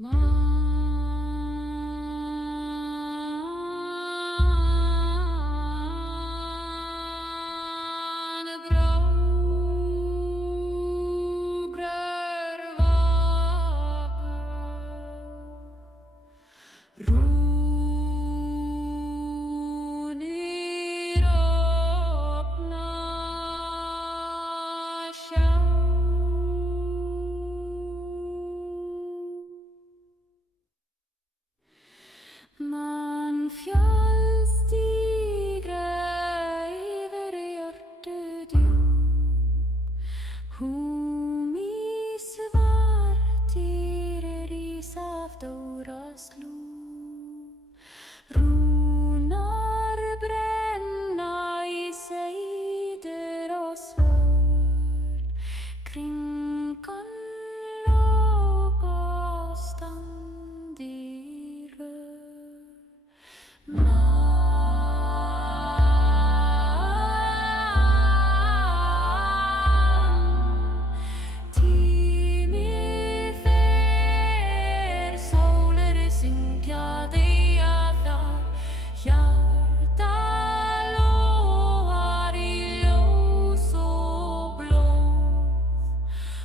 Man fjallstigre yver hjortedjup, Homis vartirer i saft och raslo. Runar bränna i seider och svärd, kring kan låga stand i rör. Timi fer soler synkade hjärta, hjärta lovar i ljus och blås.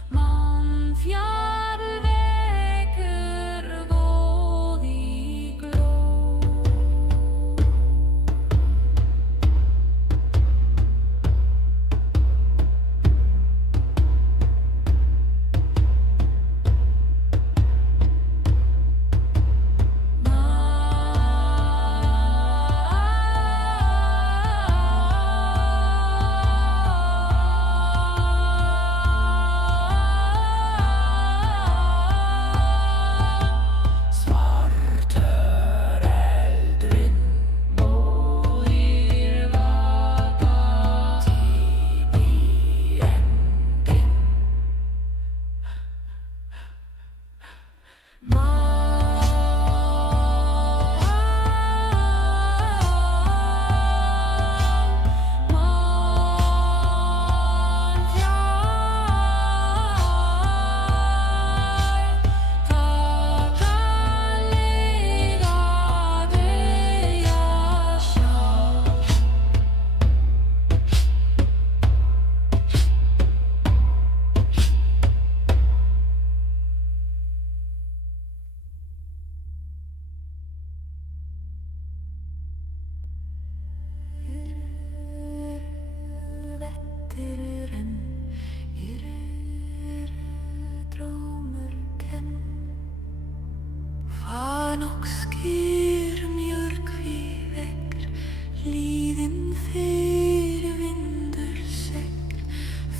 Man fjärrväcker gåd i glå.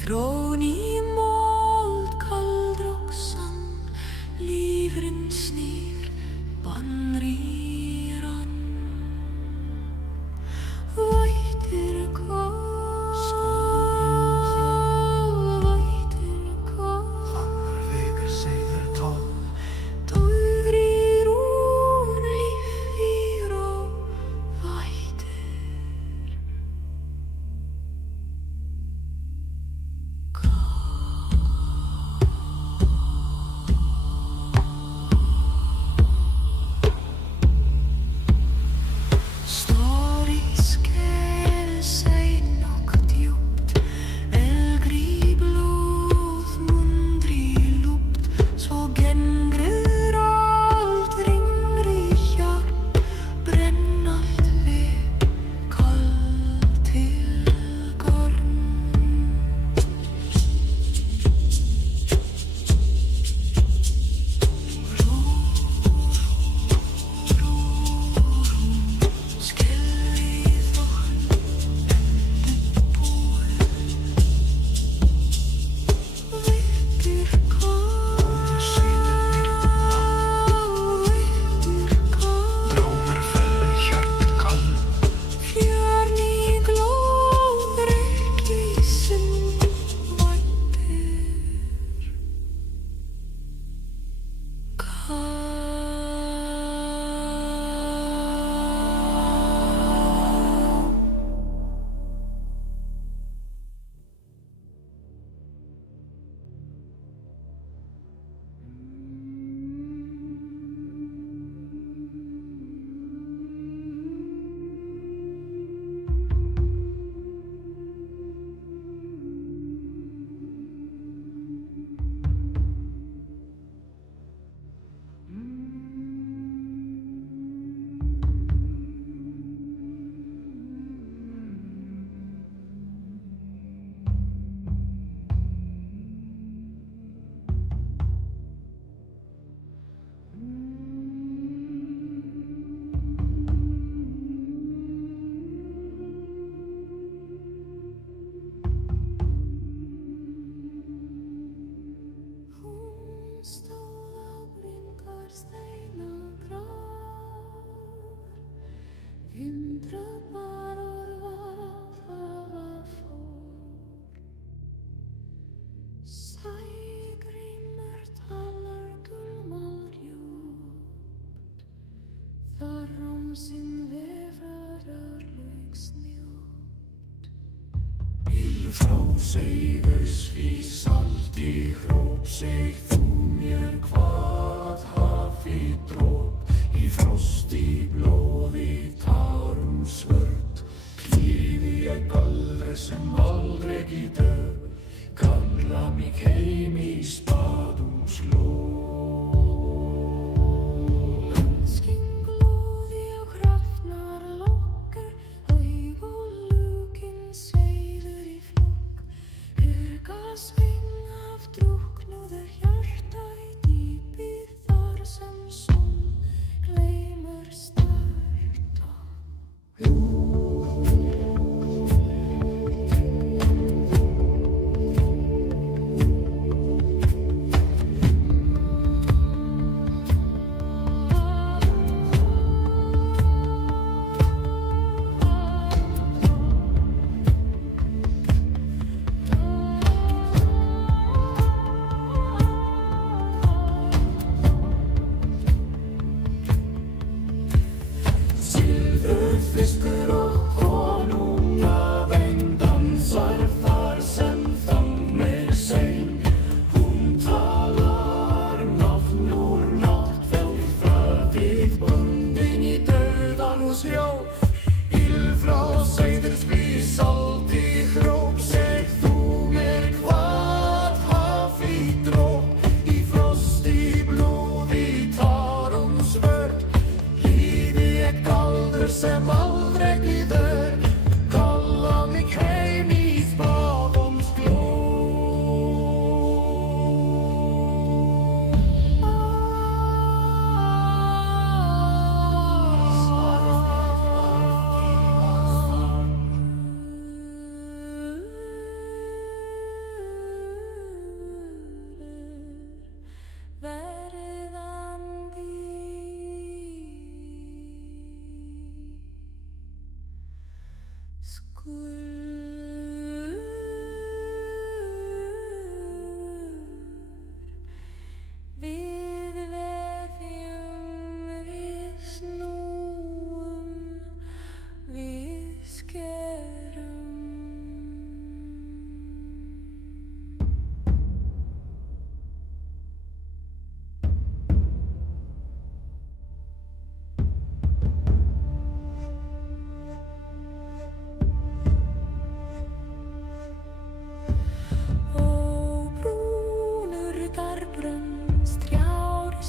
Från i målt kaldroxan, livren snir, banriran. Vaitir Veker segir tól, Togri rún líf Frá Seyðisfjalli hróp sig þú mér hvað hafi drop í frosti blóði tárum svört. Klífi ég galdri sem aldrei dör, kalla mig heim í spaðungslóð. Fiskur og konungavein dansar þar sem þannig sein. Hún talar nafn úr náttfeld fröðið bundin í dauðans hrjóð. Ill frá Seyðisfjalli hróp sig þú mér hvað hafi drop í frosti blóði tárum svört. Lífi ég galdur sem aldrei dör, kalla mig heim í Við veðjum, við snúum, við skerum.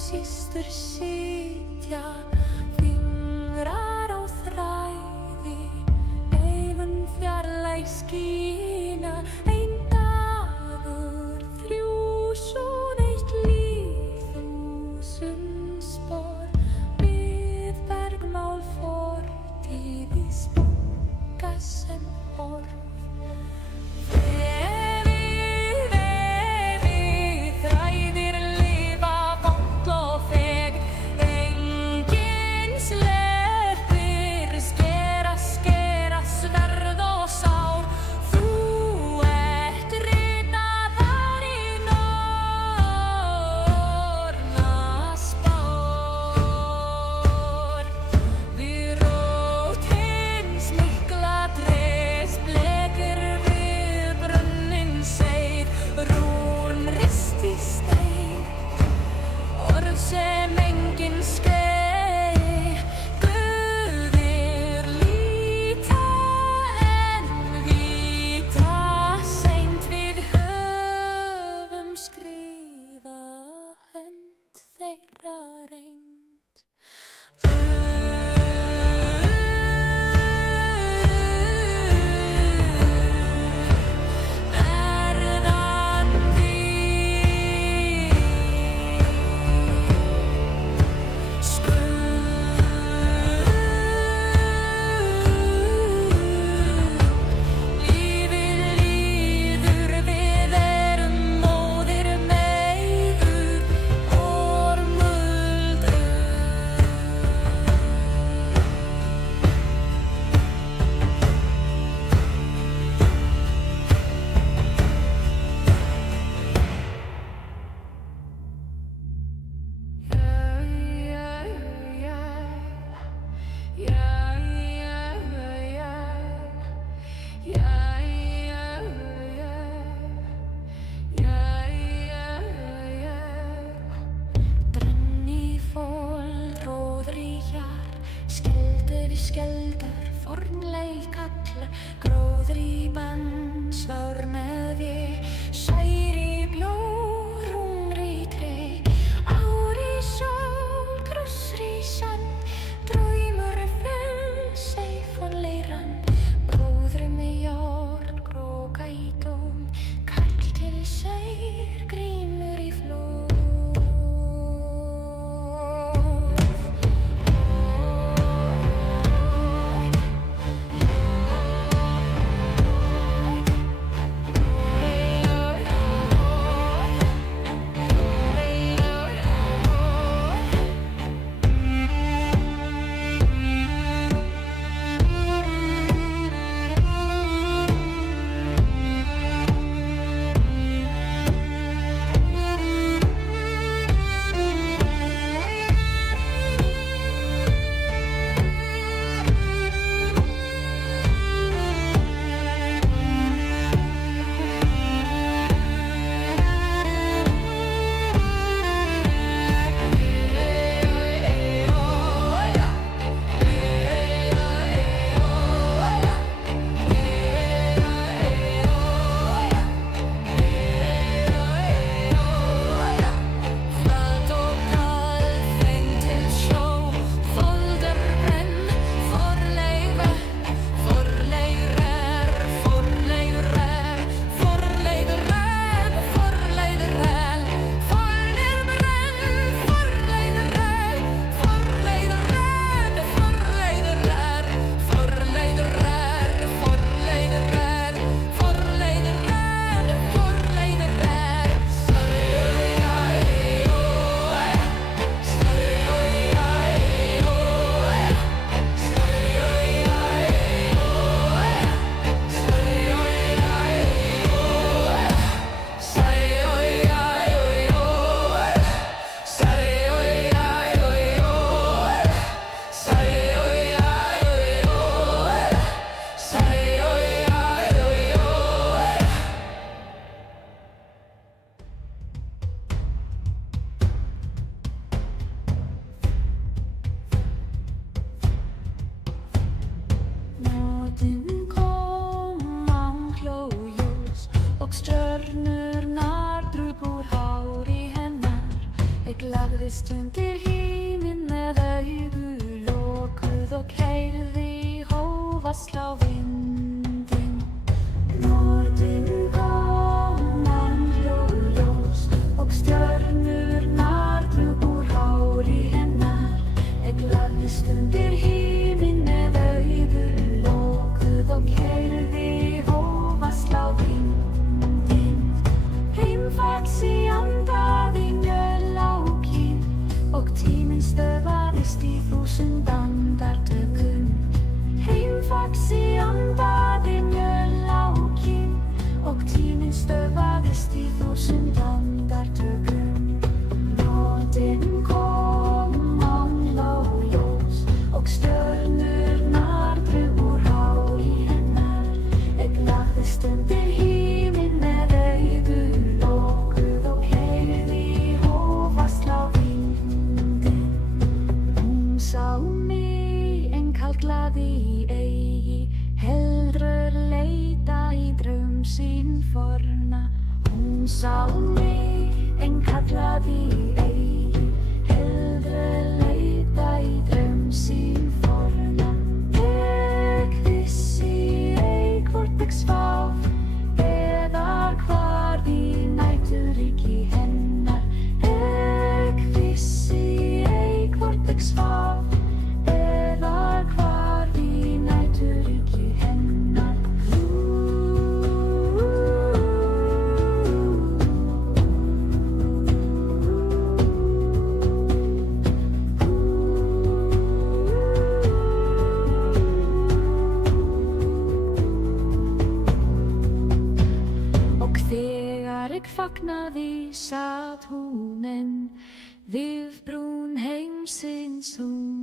Systur sitja, fingrar á þræði, eifun fjarlæg skína, ein dagur, 3001 líf, 1000 spor, við bergmál fortíð í spóka sem orð. formleik kalla, gróður í bann, svár með við, sær í bjór, hungri í tré, ár í sól, krossr í sand, draumur frels, seif og leiran, bróður með jörn, króka í dóm, kall til sær, grímur í flóð. Nóttin kom, án hló ljós og stjörnurnar drupu úr hári hennar. Ég lagðist undir himinn með augu lokuð og heyrði hófa slá vindinn. Nóttin kom, án hló ljós og stjörnurnar drupu úr hári hennar. Ég lagðist undir himinn með augu og heyrði hófa slá vindinn. Heimfax í andaði mjöl á kinn og tíminn stöðvaðist í 1000 andartökum. Heimfax í andaði mjöl á kinn og tíminn stöðvaðist í 1000 andartökum. Nóttin kom, án hló ljós og stjörnurnar drupu úr hári hennar. Ég lagðist undir himinn með augu lokuð og heyrði hófa slá vindinn. Hún sá mig en kallaði ei, heldur leita í draum sinn forna. Hún sá mig en kallaði ei, heldur leita í draum sinn forna. Ég vissi ei hvort ég svaf eða hvar í næturríki hennar. Ég vissi ei hvort ég svaf eða hvar í næturríki hennar. Ég fagnaði, sat hún enn við brún heimsins hún.